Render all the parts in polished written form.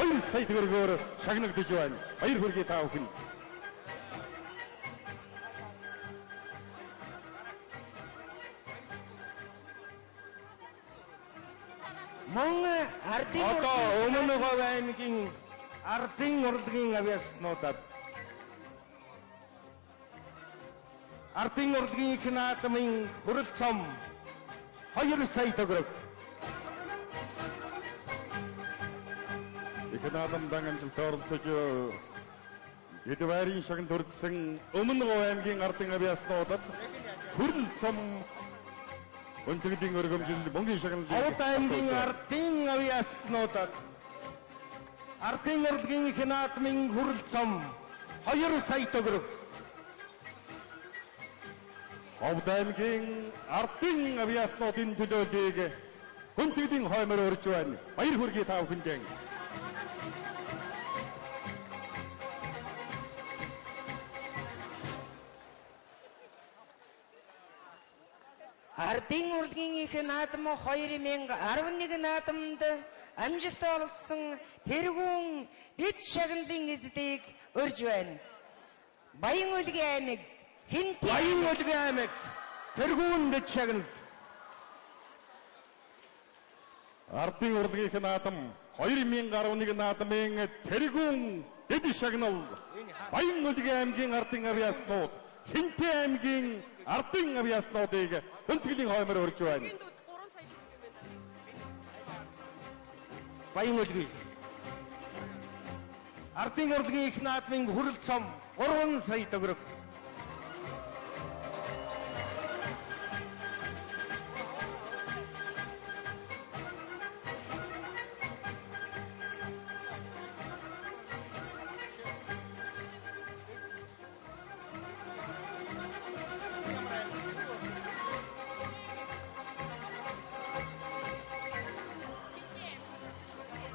2 сая төгрөгөөр шагнагдж байна. Баяр хүргэе та бүхэн. Мөн ардын Өмнө Говь аймгийн ардын урлагийн авиаснуудад ардын урлагийн их наадмын хүрэл цом 2 сая төгрөг. Их наадамдан амжилттай оролцож эдвэрийн шагнал хүртсэн Өмнө Говь аймгийн ардын авиаснуудад хүрэл цом өнтөгийн өргөмжлөл мөнгөний шагналыг Ховд аймгийн ардын авиаснуудад ардын урлагийн их наадмын хүрэл цом 2 сая төгрөг. Ховд аймгийн ардын авиаснуудын төлөөллийг хүндэтгэлийн хоймоор өрж байна. Баяр хүргэе та бүхэндээ. ардын урлагийн их наадам 2011 наадамд амжилттай оролцсон тэргүүн дэд шагналын эзэдийг өрж байна. Баян улгийн аймаг Баян улгийн аймаг тэргүүн дэд шагнал. Ардын урлагийн их наадам 2011 наадмын тэргүүн дэд шагнал Баян улгийн аймгийн ардын авиаснууд Хинтээ аймгийн ардын авиаснуудыг хүндэтгэлийн хоймоор өрж байна. Баян улгийн ардын урлагийн их наадмын хүрэл цом 3 сая төгрөг.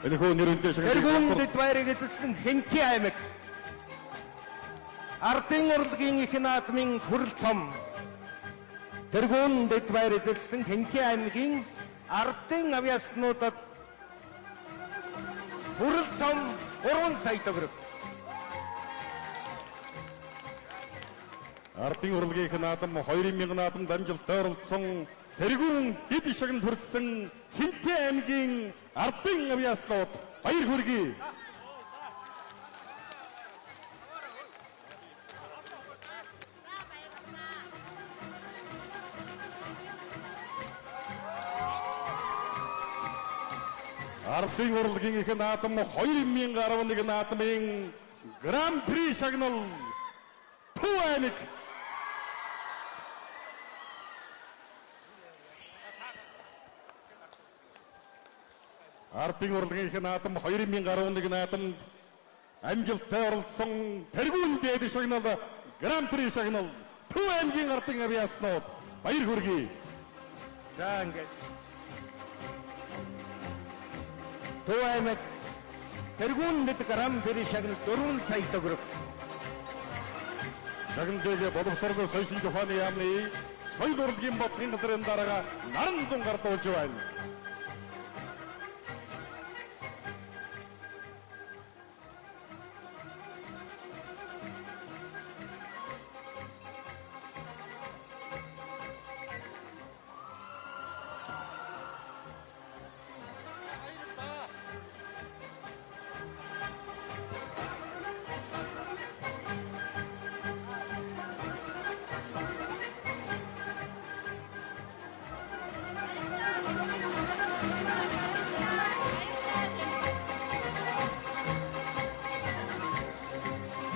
Тэргүүн дэд баярыг эзэлсэн Хинтээ аймаг ардын урлагийн их наадмын хүрэл цом тэргүүн дэд баяр эзэлсэн Хинтээ аймгийн ардын авиаснуудад хүрэл цом 3 сая төгрөг. Ардын урлагийн их наадам 2000 наадамд амжилттай оролцсон тэргүүн дэд шагнал хүртсэн Хинтээ аймгийн ардын авиаснууд баяр хүргэе. Ардын урлагийн их наадам 2011 наадмын гран-при шагнал Төв аймаг ардын урлагийн их наадам 2011 наадамд амжилттай оролцсон тэргүүн дэд шагнал гран-при шагнал Төв аймгийн ардын авиаснууд баяр хүргэе. За ингээд Төв аймаг тэргүүн дэд гран-при шагнал 4 сая төгрөг. Шагналыг боловсрол соёлын тухайны яамны соёл урлагийн бодлогын газрын дарга Наран зун гардуулж байна.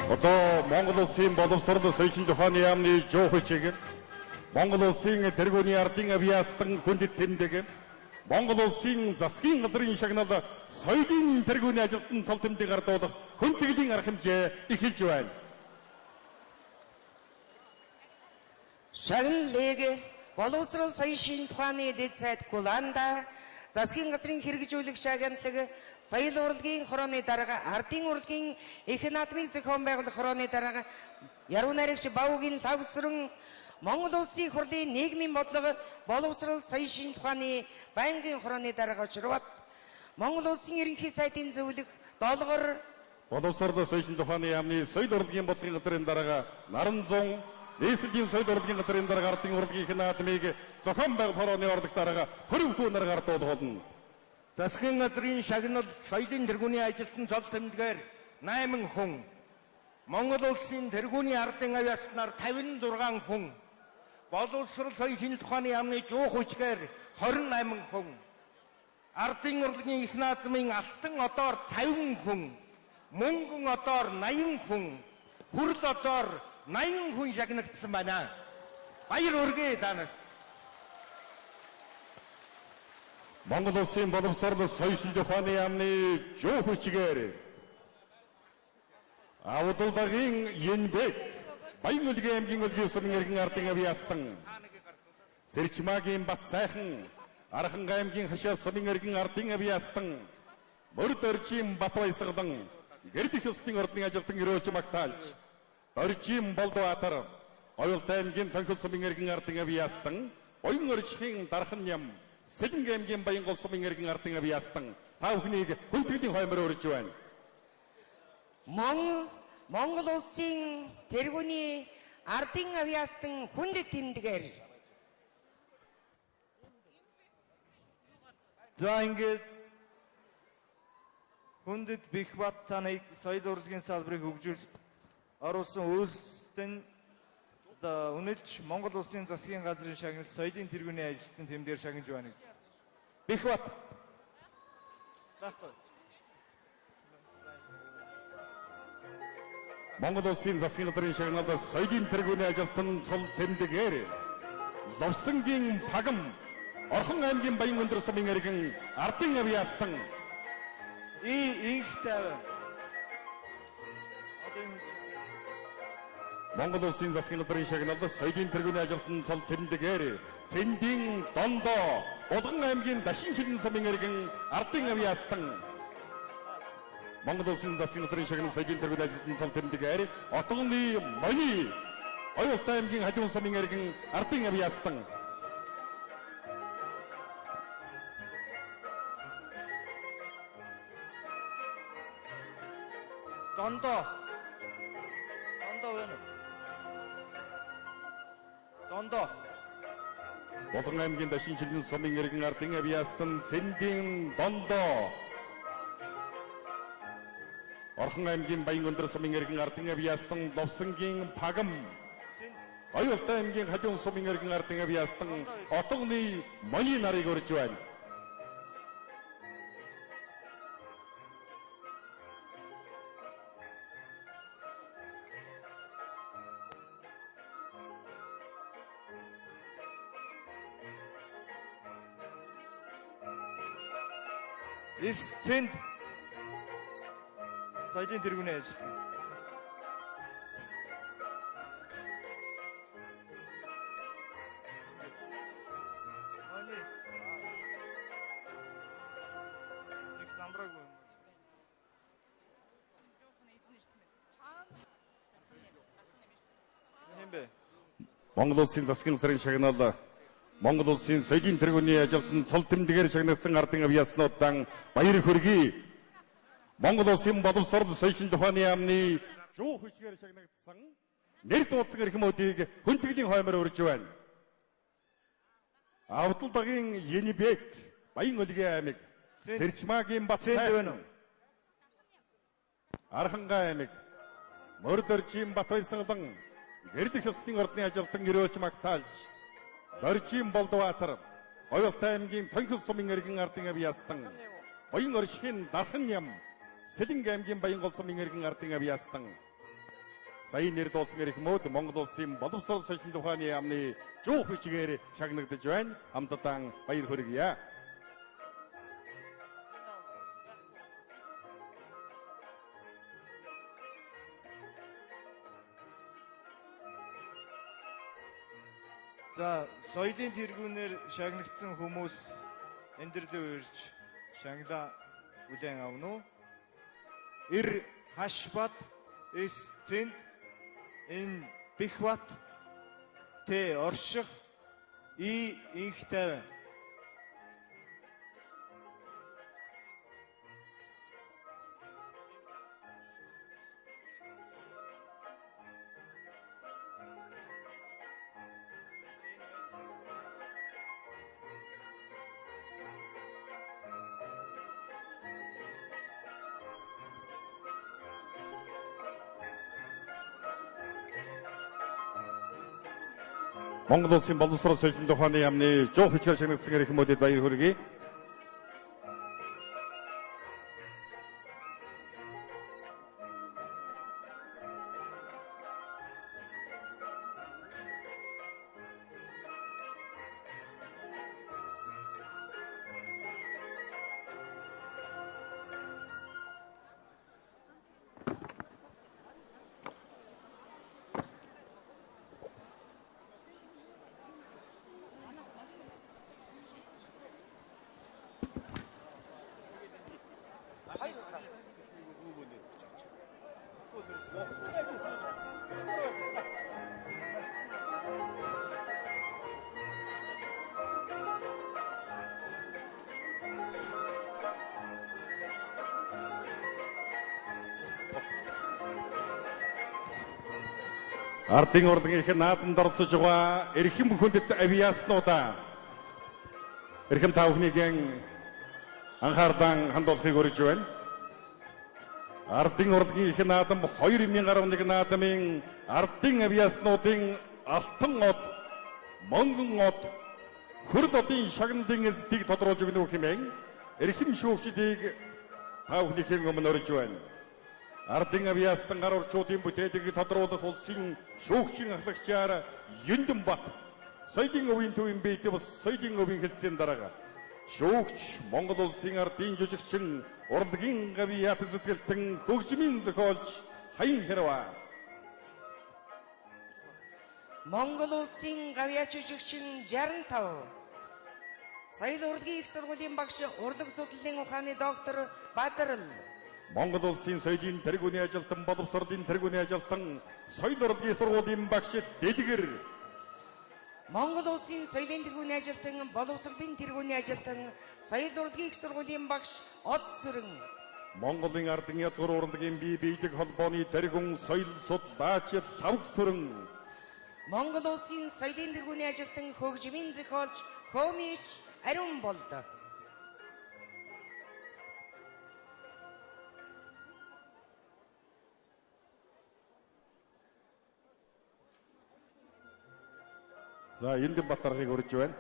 Одоо Монгол улсын боловсрол соёлын тухайны яамны жуухчиг Монгол улсын тэргүүний ардын авиастан хүндэт тэмдэг Монгол улсын засгийн газрын шагнал соёлын тэргүүний ажилтан цол тэмдэг гардуулах хүндэтгэлийн арга хэмжээ эхэлж байна. Шагналыг боловсрол соёлын тухайны дэд сайд Куланда засгийн газрын хэрэгжүүлэх шагналыг соёл урлагийн хорооны дарга ардын урлагийн их наадмыг зохион байгуулах хорооны дарга яруу найрагч Баугийн лавсран Монгол улсын хурлын нийгмийн бодлого боловсрол соёлын тухайны байнгын хорооны дарга Журват Монгол улсын ерөнхий сайдын зөвлөх долгор Боловсрол соёлын тухааны яамны соёл урлагийн бодлогын газрын дарга Наранзун нийслэлийн соёл урлагийн газрын дарга ардын урлагийн их наадмыг зохион байгуулалт хорооны орлог дарга Төрөвхүү нар гардуулна. Засгийн газрын шагнал соёлын тэргүүний ажилтан цол тэмдгээр 8 хүн, Монгол улсын тэргүүний ардын авьяаснаар 56 хүн, боловсрол соёлын тухааны яамны жуух хүчгээр 28 хүн, ардын урлагийн их наадмын алтан одоор 50 хүн, мөнгөн одоор 80 хүн, хүрл одоор 80 хүн шагнагдсан байна. Баяр хүргэе танарт. Монгол улсын боловсрол соёлын тухааны яамны жуух хүчгээр Авдалдагийн Янбек Баян улгийн аймгийн улгийн сумын иргэн ардын авьяастан Сэрчмаагийн Батсайхан Архан аймгийн хашаа сумын иргэн ардын авьяастан Мөрд оржим Батбаясгалан Гэрдэх ёслолын ордны ажилтан өрөөж магтаалж Оржим Болдбаатар Оюлт аймгийн Тонхол сумын иргэн ардын авьяастан Оюн оржихын Дархан ням Сэлэнг аймгийн Баянгол сумын иргэн ардын авьяастан та бүхнийг хүндэтгэлийн хоймоор урьж байна. Монгол улсын тэргүүний ардын авьяастан хүндэт тэмдгээр За ингээд хүндэт Бихбат таныг соёл урлагийн салбарыг хөгжүүлэлт оруулсан үйлсдэн үнэлж Монгол улсын засгийн газрын шагнал соёлын тэргүүний ажилтан тэмдгээр шагнаж байна. Бихбат. Монгол улсын засгийн газрын шагналд соёлын тэргүүний ажилтан цол тэмдгээр Ловсонгийн Пагам Орхон аймгийн Баян өндөр сумын иргэн ардын авьяастан Инхтэй Монгол улсын засгийн газрын шагналд соёлын тэргүүний ажилтан цол тэмдгээр Цэндийн Дондоо Булган аймгийн Дашин чилэн сумын иргэн ардын авьяастан Монгол улсын засгийн газрын шагнал соёлын тэргүүний ажилтан цол тэмдгээр Отгоны Мони Оюлт аймгийн Хажуун сумын иргэн ардын авьяастан Дондоо байна уу? Дондоо. Булган аймгийн Дашин чилэн сумын иргэн ардын авьяастан Цэндийн Дондоо Орхон аймгийн Баян өндөр сумын иргэн ардын авьяастан Ловсонгийн Пагам Оюлт аймгийн Хажуун сумын иргэн ардын авьяастан Отгоны Мони нарыг урьж байна. Цэнд соёлын тэргүүний ажилтан. Их самбраагүй. Монгол улсын засгийн газрын шагнал Монгол улсын соёлын тэргүүний ажилтан цол тэмдгээр шагнагдсан ардын авьяаснуудаа баяр хүргэе. Монгол улсын боловсрол соёлын тухааны яамны жуух хүчгээр шагнагдсан нэр дууцсан эрхмүүдийг хүндэтгэлийн хоймоор урьж байна. Авдалдагийн Янбек Баян улгийн аймаг Сэрчмаагийн Батсайхан Архан аймаг Мөрд оржим Батбаясгалан Гэрдэх ёслолын ордны ажилтан өрөөж магтаалж Оржим Болдбаатар Оюлт аймгийн Тонхол сумын иргэн ардын авьяастан Оюн оршихын Дархан ням Сэлэнг аймгийн Баянгол сумын иргэн ардын авьяастан саяын нэр дуулсан эрхмүүд Монгол улсын боловсрол соёлын тухааны яамны жуух хүчгээр шагнагдж байна. Хамтдаа баяр хүргье. За соёлын тэргүүнээр шагнагдсан хүмүүс эндэрлээ урьж шагналаа үлээн авна уу? Ир Хашбат Цэнд энэ Бихбат Тэ орших Инхтэй Монгол улсын боловсрол соёлын тухайны яамны жоо хүчээр чанагдсан эрхэм мөдөд баяр хүргэе. Ардын урлагийнх нь наадамд орцож байгаа эрхэм хүндэт авиаснуудаа эрхэм та бүхнийгийн анхаарлаа хандуулахыг урьж байна. Ардын урлагийнх нь наадам 2011 наадмын ардын авиаснуудын алтан од, мөнгөн од, хөрд одын шагналын эзэдийг тодруулж өгнө хэмээн эрхэм шүүгчдийг та бүхнийхээ өмнө урьж байна. Ардын авиастан гар орчуудын бүтээлийг тодруулах улсын шүүгчийн ахлагчаар Юндэн Бат соёлын өвийн төвийн бийтэй бас соёлын өвийн хэлцээний дарга шүүгч Монгол улсын ардын жүжигчин урлагийн авиат зүтгэлтэн хөгжмийн зохиолч Хаян Хэрваа Монгол улсын авиач жүжигчин 65 соёл урлагийн их сургуулийн багш урлаг судлалын ухааны доктор Бадарал Монгол улсын соёлын тэргүүний ажилтан боловсролын тэргүүний ажилтан соёл урлагийн сургуулийн багш Дэдгэр Монгол улсын соёлын тэргүүний ажилтан боловсролын тэргүүний ажилтан соёл урлагийн их сургуулийн багш Од Сүрэн Монголын ардын язгуур урлагийн бие биелэг холбооны тэргүүн соёл судлаач Лавг Сүрэн Монгол улсын соёлын тэргүүний ажилтан хөгжмийн зохиолч Хөөмич Ариун болд. За Юндэн Бат даргыг урьж байна.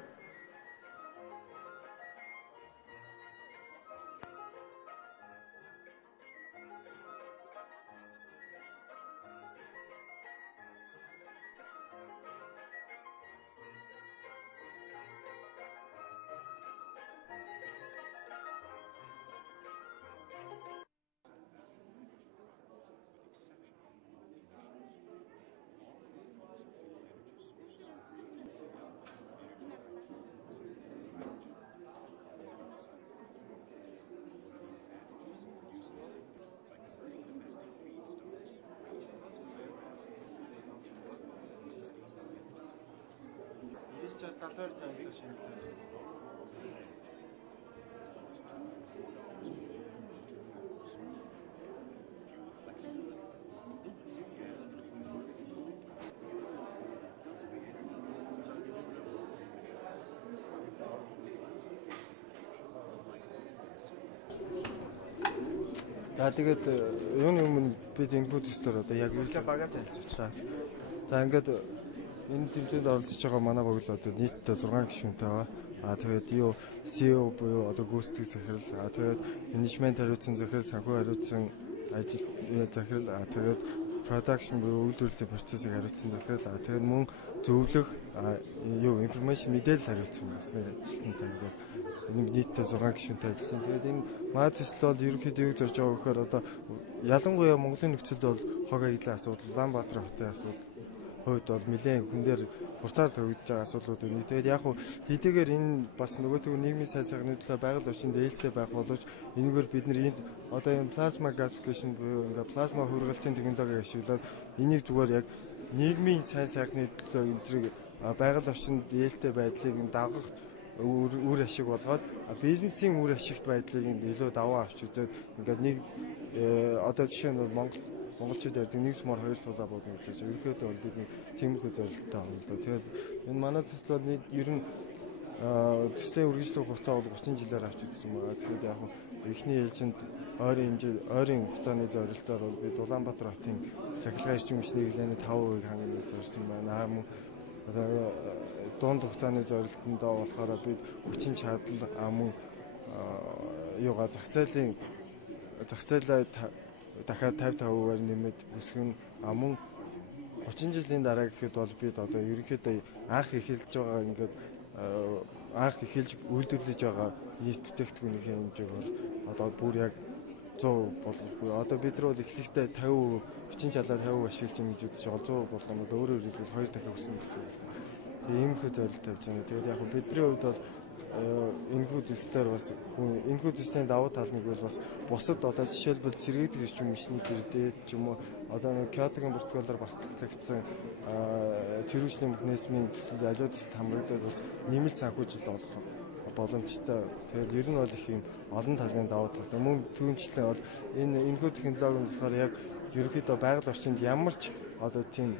Талаар танилцуулж шийдлээ. За тэгээд юуны өмнө бид энэхүү төслөөр одоо яг Өглөө бага танилцуулж. За ингээд энэ тэмцээнд оролцож байгаа манай богл одоо нийтдээ 6 гишүүнтэй байгаа. Тэгээд юу CEO буюу одоо гүйцэтгэх захирал, тэгээд менежмент хариуцсан захирал, санхүү хариуцсан ажил захирал, тэгээд production буюу үйл төрлийн процессыг хариуцсан захирал, тэгээд мөн зөвлөх юу information мэдээлэл хариуцсан басны ажилтнтай ингээд нэг нийтдээ 6 гишүүнтэй ажилласан. Тэгээд энэ маа төсөл бол ерөнхийдөө юу зорж байгаа гэхээр одоо ялангуяа Монголын нөхцөлд бол хог аяллаа асуудал, Улаанбаатар хотын асуудал хойд бол нэлээд хүн дээр хурцаар тавигдж байгаа асуудлууд байна. Тэгээд яг хуу хэдийгээр энэ бас нөгөөтгөө нийгмийн сайн сайхны төлөө байгаль орчинд ээлтэй байх боловч энэгээр бид нар энд одоо энэ плазма gasification буюу ингээ плазма хөргөлтийн технологиг ашиглаад энийг зүгээр яг нийгмийн сайн сайхны төлөө энэ зэрэг байгаль орчинд ээлтэй байдлыг дагах үр ашиг болгоод бизнесийн үр ашигт байдлыг илүү даваа авч үзээд ингээд нэг одоо жишээ нь монголчууд ярьдаг нэг сумаар хоёр тулаа бодно гэж байна. Ерөнхийдөө бол бид нэг тиймэрхүү зорилттой байна л да. Тэгээд энэ манай төсөл бол ер нь төслийн үргэлжлэх хугацаа бол 30 жилээр авч үзсэн байгаа. Тэгээд яг эхний ээлжинд ойрын хугацааны зорилтоор бол бид Улаанбаатар хотын цахилгаан эрчим хүчний нэглэний 5% хангамж зорьсон байна. Мөн одоо дунд хугацааны зорилтондоо болохоор бид хүчин чадал мөн юугаа зах зээлээ дахиад 55%-аар нэмээд өсгөх нь мөн 30 жилийн дараа гэхэд бол бид одоо ерөнхийдөө анх эхэлж байгаа ингээд анх эхэлж үйлдвэрлэж байгаа нийт бүтээгдэхүүнийхээ хэмжээг бол одоо бүр яг 100 болгох буюу одоо бид нар бол эхлэхдээ 50% хүчин чадлаар 50% ашиглаж байгаа гэж үзэж байгаа 100 болгоно өөрөөр хэлбэл 2 дахин өснө гэсэн үг. Тэгээ иймэрхүү зорилт тавьж байна. Тэгээд яг бидний хувьд бол энэхүү төслөөр бас энэхүү төслийн давуу тал нэг бол бас бусад одоо жишээлбэл сэргээдэг эрчим хүчний гэрдээд ч юм уу одоо нэг Кёотогийн протоколоор багтаагдсан цэрүүжлийн механизмын төсөл аливаа төсөл хамрагдаад бас нэмэлт санхүүжилт олох боломжтой. Тэгээд ер нь бол их юм олон талын давуу тал. Мөн түүнчлэн бол энэхүү технологийн болохоор яг ерөнхийдөө байгаль орчинд ямар ч одоо тийм